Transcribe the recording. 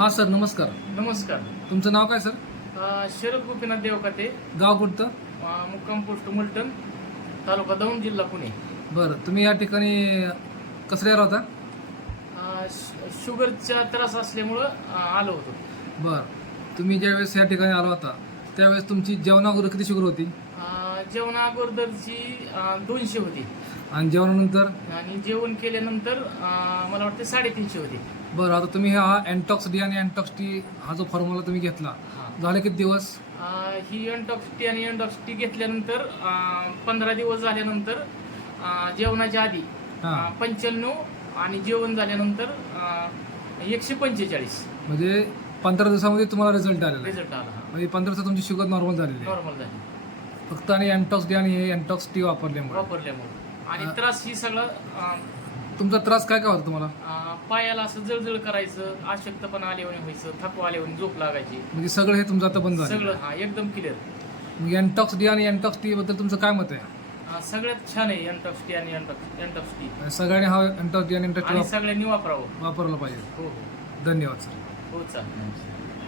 हा सर नमस्कार नमस्कार तुमचं नाव काय सर शरद गोपीनाथ देवकाते गाव कुठतं मुक्काम पोस्ट तालुका दौंड जिल्हा पुणे बरं तुम्ही या ठिकाणी कचऱ्यावर होता शुगरचा त्रास असल्यामुळं आलो होतो बरं तुम्ही ज्यावेळेस या ठिकाणी आला होता त्यावेळेस तुमची जेवणावर किती शुगर होती जेवणा अगोदरची दोनशे होती आणि जेवणानंतर आणि जेवण केल्यानंतर मला वाटते साडेतीनशे होती बरं आता तुम्ही हा अँटॉक्स डी आणि अँटॉक्स टी हा जो फॉर्म्युला तुम्ही घेतला झाले किती दिवस ही ही टी आणि टी घेतल्यानंतर पंधरा दिवस झाल्यानंतर जेवणाच्या आधी पंच्याण्णव आणि जेवण झाल्यानंतर एकशे पंचेचाळीस म्हणजे पंधरा दिवसामध्ये तुम्हाला रिझल्ट आला रिझल्ट आला म्हणजे पंधरा दिवसात तुमची शुगर नॉर्मल झालेली नॉर्मल झाली फक्त आणि अँटॉक्स डी आणि हे अँटॉक्स टी वापरल्यामुळे वापरल्यामुळे आणि त्रास ही सगळं तुमचा त्रास काय काय होता तुम्हाला पायाला असं जळजळ करायचं अशक्तपणा आल्यावर व्हायचं थकवा आल्यावर झोप लागायची म्हणजे सगळं हे तुमचं आता बंद सगळं हां एकदम क्लिअर म्हणजे अँटॉक्स डी आणि अँटॉक्स टी बद्दल तुमचं काय मत आहे सगळ्यात छान आहे एनटॉक्स टी आणि एनटॉक्स एनटॉक्स टी सगळ्यांनी हा अँटॉक्स डी आणि टी सगळ्यांनी वापरावं वापरलं पाहिजे हो हो धन्यवाद सर हो चालेल